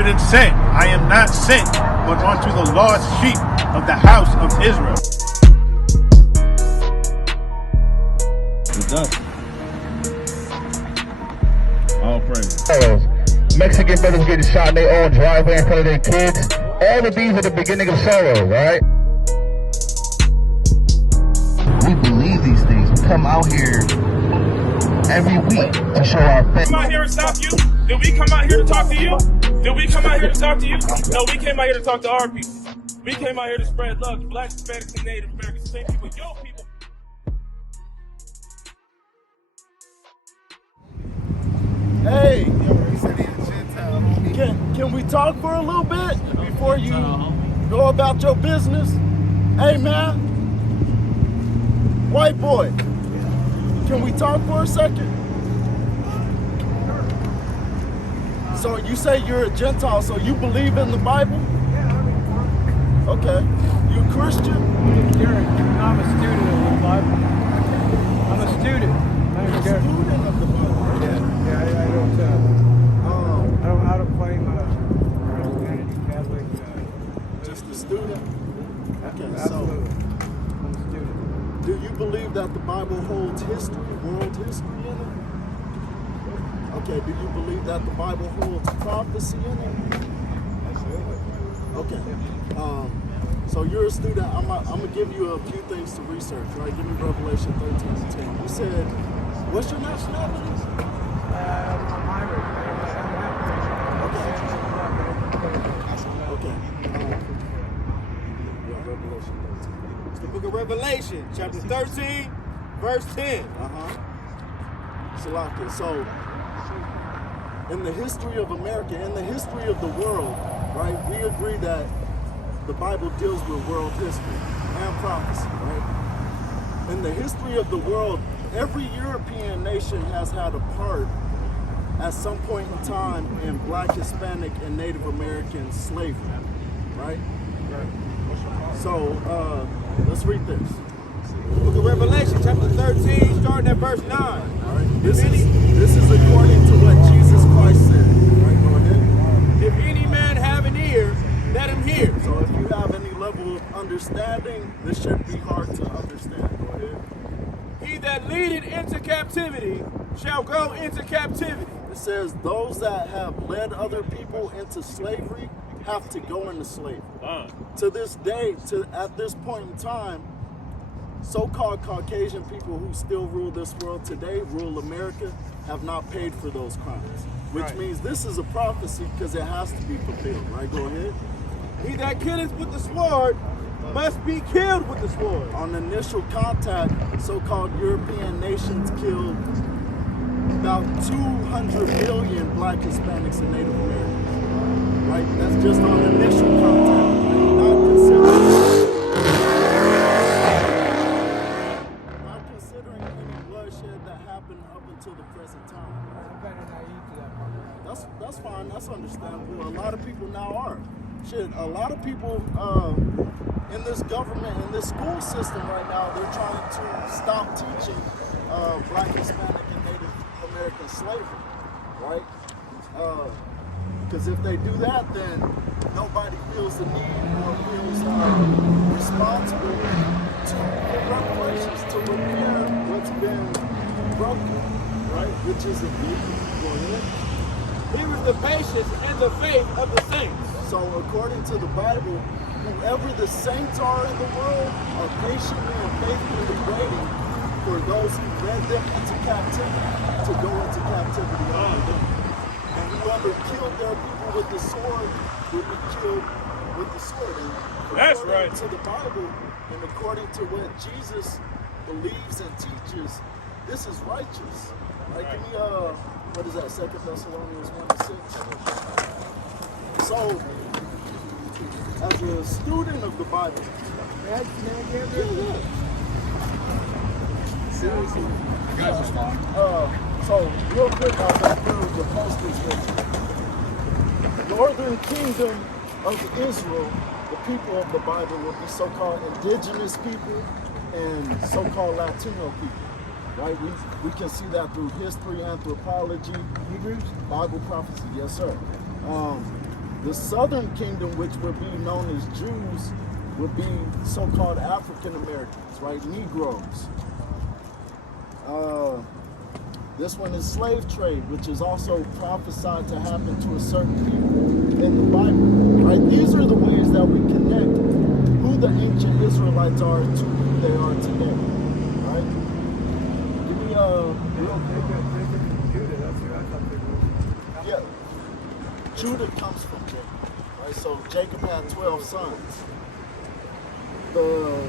shouldn't say, I am not sent, but unto the lost sheep of the house of Israel. It's us. All praise. Mexican brothers getting shot in their own driveway in front of their kids. All of these are the beginning of sorrow, right? We believe these things. We come out here every week to show our faith. Come out here and stop you? Did we come out here to talk to you? Did we come out here to talk to you? No, we came out here to talk to our people. We came out here to spread love to blacks, Hispanics, and Native Americans. Same people, your people. Hey, can we talk for a little bit before you go about your business? Hey man, white boy, can we talk for a second? So you say you're a Gentile, so you believe in the Bible? Okay, you a Christian? I'm a student of the Bible. I'm a student. I'm a student of the Bible. I don't claim Christianity, Catholic. Just a student? Okay, absolutely. So I'm a student. do you believe that the Bible holds history, world history in it? Okay, do you believe that the Bible holds prophecy in it? Absolutely. Okay. So you're a student. I'm gonna give you a few things to research, right? Give me Revelation 13:10. You said, what's your nationality? I'm Irish. Okay. Yeah, Revelation 13. It's the book of Revelation, chapter 13, verse 10. Salaki. So, in the history of America, in the history of the world, right, we agree that the Bible deals with world history and prophecy, right? In the history of the world, every European nation has had a part at some point in time in Black, Hispanic, and Native American slavery, right? So, let's read this. Book of Revelation, chapter 13, starting at verse 9. All right. This is according to what Jesus Christ said. Right, go ahead. If any man have an ear, let him hear. So if you have any level of understanding, this shouldn't be hard to understand. Go ahead. He that leadeth into captivity shall go into captivity. It says those that have led other people into slavery have to go into slavery. To this day, at this point in time, so-called Caucasian people who still rule this world today, rule America, have not paid for those crimes. Which means this is a prophecy because it has to be fulfilled, right? Go ahead. He that killeth with the sword must be killed with the sword. On initial contact, so-called European nations killed about 200 million Black, Hispanics, and Native Americans, right? That's just on initial contact, right? Not considering any bloodshed that happened up until the present time. I'm kind of naive to that part. That's fine, that's understandable. A lot of people now are. Shit, a lot of people in this government, in this school system right now, they're trying to stop teaching Black, Hispanic, and Native American slavery, right? Because if they do that, then nobody feels the need or feels responsible to reparations, to repair what's been broken, right? Which is a big. Go ahead. He was the patience and the faith of the saints. So according to the Bible, whoever the saints are in the world are patiently and faithfully waiting for those who led them into captivity to go into captivity after them. And whoever killed their people with the sword will be killed with the sword. And that's right. According to the Bible and according to what Jesus believes and teaches, this is righteous. Like, give me what is that? 2 Thessalonians 1:6. So, as a student of the Bible, seriously. So, real quick, I'll go through the postal scripture. Northern Kingdom of Israel, the people of the Bible, will be so-called indigenous people and so-called Latino people. Right? We can see that through history, anthropology, Hebrews, Bible prophecy. Yes, sir. The southern kingdom, which would be known as Jews, would be so-called African Americans, right? Negroes. This one is slave trade, which is also prophesied to happen to a certain people in the Bible, right? These are the ways that we connect who the ancient Israelites are to who they are today, right? Give me yeah, Judah comes from Jacob, right? So Jacob had 12 sons. The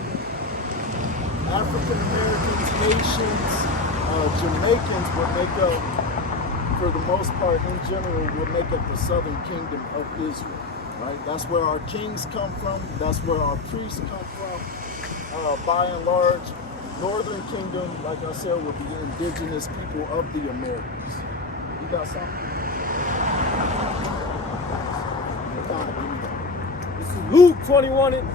African Americans, Haitians, Jamaicans would make up, for the most part in general, would make up the southern kingdom of Israel, right? That's where our kings come from. That's where our priests come from. By and large, northern kingdom, like I said, would be the indigenous people of the Americas. You got something? This is Luke 21 and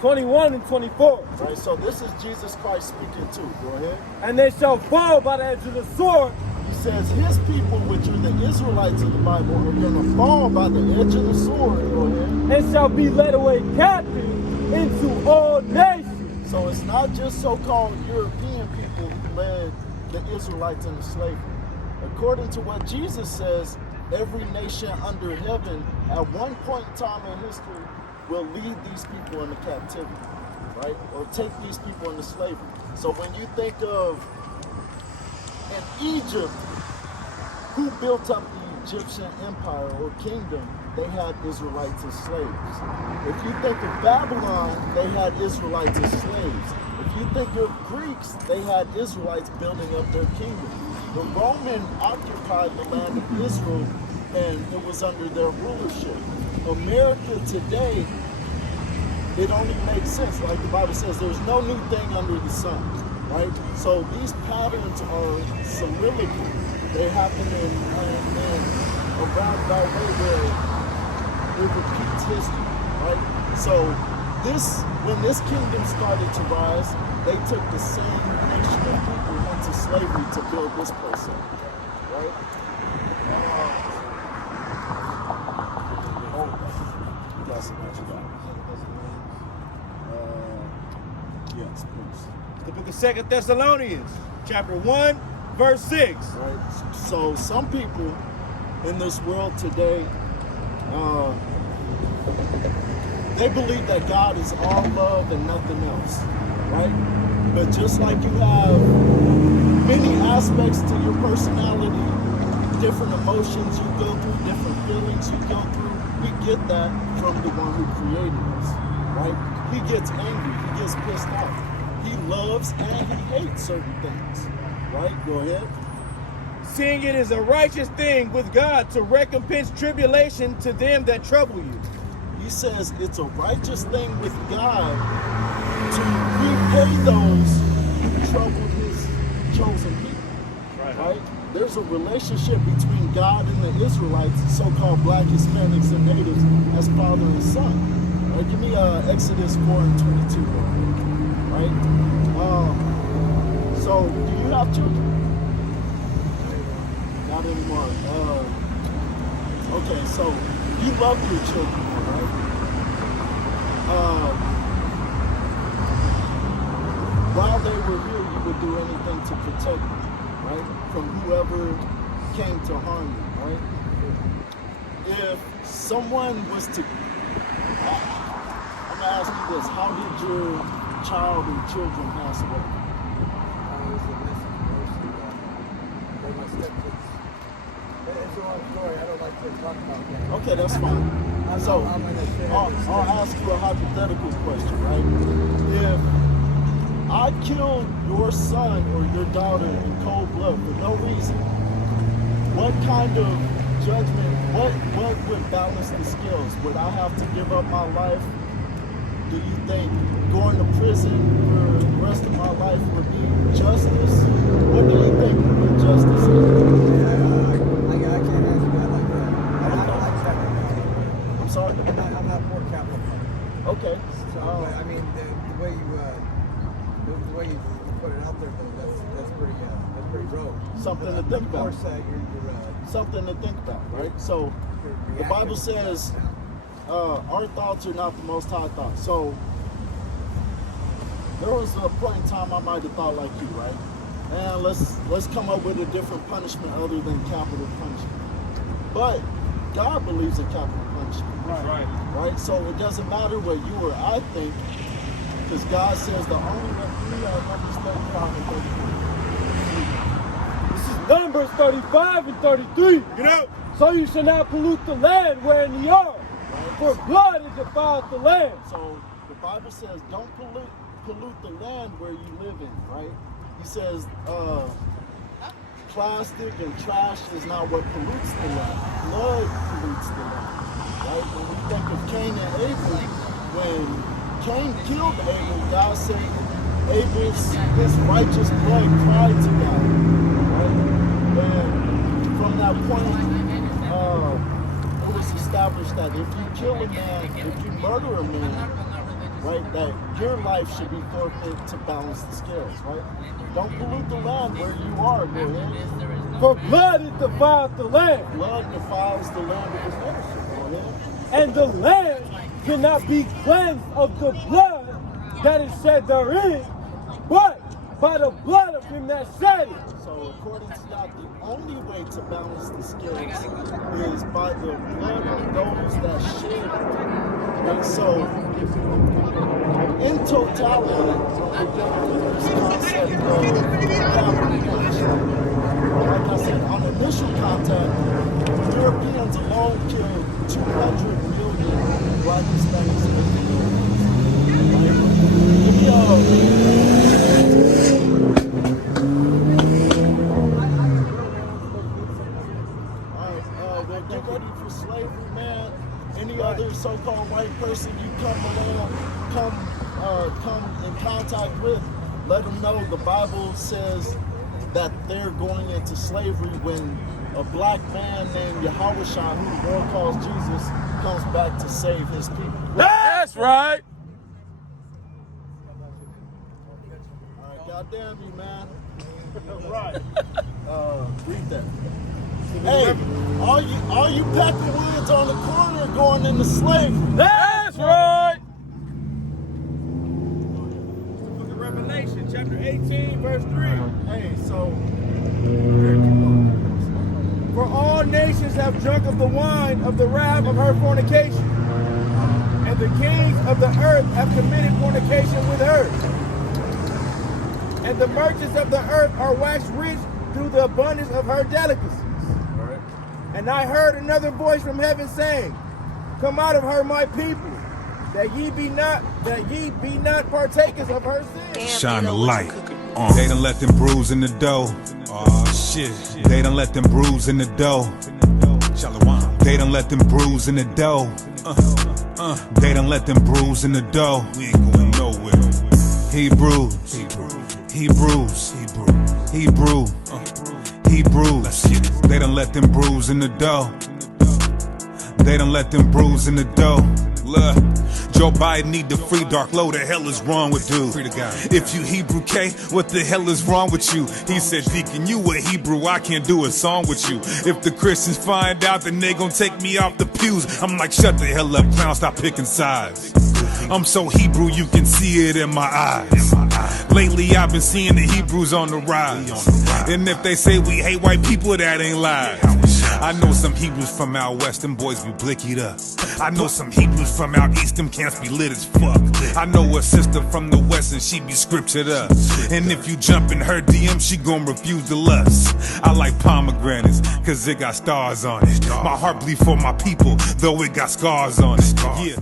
24. Right, so this is Jesus Christ speaking too. Go ahead. And they shall fall by the edge of the sword. He says his people, which are the Israelites of the Bible, are going to fall by the edge of the sword. Go ahead. And shall be led away captive into all nations. So it's not just so-called European people who led the Israelites into slavery. According to what Jesus says, every nation under heaven at one point in time in history will lead these people into captivity, right? Or take these people into slavery. So when you think of in Egypt, who built up the Egyptian empire or kingdom, they had Israelites as slaves. If you think of Babylon, they had Israelites as slaves. If you think of Greeks, they had Israelites building up their kingdom. The Roman occupied the land of Israel and it was under their rulership. America today, it only makes sense. Like the Bible says, there's no new thing under the sun, right? So these patterns are soliloquy. They happen in a roundabout way where it repeats history, right? So when this kingdom started to rise, they took the same nation of people into slavery to build this place up, right? Yes, please. The book of 2 Thessalonians, chapter 1, verse 6. Right. So some people in this world today, they believe that God is all love and nothing else, right? But just like you have many aspects to your personality, different emotions you go through, different feelings you go through, we get that from the one who created us, right? He gets angry, he gets pissed off. He loves and he hates certain things, right? Go ahead. Seeing it is a righteous thing with God to recompense tribulation to them that trouble you. He says it's a righteous thing with God to repay those who trouble his chosen people, right? There's a relationship between God and the Israelites, so-called black, Hispanics, and natives, as father and son. Right? Give me Exodus 4 and 22, right? So, do you have children? Not anymore. Okay, so you love your children, right? While they were here, you would do anything to protect them, right? From whoever came to harm you, right? If someone was to, I'm gonna ask you this: how did your child or children pass away? It's a long story. I don't like to talk about that. Okay, that's fine. So I'll ask you a hypothetical question, right? If I killed your son or your daughter in cold blood for no reason, what kind of judgment, what would balance the scales? Would I have to give up my life? Do you think going to prison for the rest of my life would be justice? What do you think would be justice? I can't answer that like that. I don't like that. I'm sorry? I'm not for capital punishment. Okay. So, but, I mean, the way you put it out there, though, that's pretty rogue. Something to But, think of about. course, you're something to think about, right? So the Bible says our thoughts are not the Most High thoughts. So there was a point in time I might have thought like you, right? And let's come up with a different punishment other than capital punishment. But God believes in capital punishment. Right? So it doesn't matter what you or I think, because God says the only one we are Numbers 35 and 33. This is Numbers 35 and 33. Get out. So you shall not pollute the land wherein ye are, for blood has defiled the land. So the Bible says don't pollute the land where you live in, right? He says plastic and trash is not what pollutes the land. Blood pollutes the land, right? When we think of Cain and Abel, when Cain killed Abel, God said Abel's his righteous blood cried to God, right? And from that point, it was established that if you kill a man, if you murder a man, right, that your life should be forfeit to balance the scales, right? Don't pollute the land where you are, go ahead. For blood has defiled the land, Blood defiles the land of his ownership, go ahead. and the land cannot be cleansed of the blood that is shed therein, but by the blood of him that shed it. So according to God, the only way to balance the scales is by the blood of those that shed it. And so, in totality, this concept of capital punishment, like I said, on initial contact, Europeans alone killed 200 million Black Hispanics in the well, get ready for slavery, man. Any other so-called white person you come in contact with, let them know the Bible says that they're going into slavery when a black man named Yahushua, who the world calls Jesus, comes back to save his people. That's right. All right, goddamn you, man. Right. Read that. Hey, all you peckerwoods on the corner going into slavery. That's right. The book of Revelation, chapter 18, verse 3. Hey, so For all nations have drunk of the wine of the wrath of her fornication, and the kings of the earth have committed fornication with her. And the merchants of the earth are waxed rich through the abundance of her delicacies. And I heard another voice from heaven saying, Come out of her, my people, that ye be not partakers of her sin. Shine the light. They done let them bruise in the dough. Oh shit. They done let them bruise in the dough. They done let them bruise in the dough. They done let them bruise in the dough. We ain't going nowhere. Hebrews. They done let them bruise in the dough. They done let them bruise in the dough. Look, Joe Biden need the free dark low. The hell is wrong with dude? If you Hebrew K, what the hell is wrong with you? He said, Deacon, you a Hebrew, I can't do a song with you. If the Christians find out, then they gon' take me off the pews. I'm like, shut the hell up, clown, stop picking sides. I'm so Hebrew, you can see it in my eyes. Lately, I've been seeing the Hebrews on the rise. And if they say we hate white people, that ain't lies. I know some Hebrews from out west, them boys be blickied up. I know some Hebrews from out east, them camps be lit as fuck. I know a sister from the west and she be scriptured up. And if you jump in her DM, she gon' refuse to lust. I like pomegranates, cause it got stars on it. My heart bleed for my people, though it got scars on it. Yeah.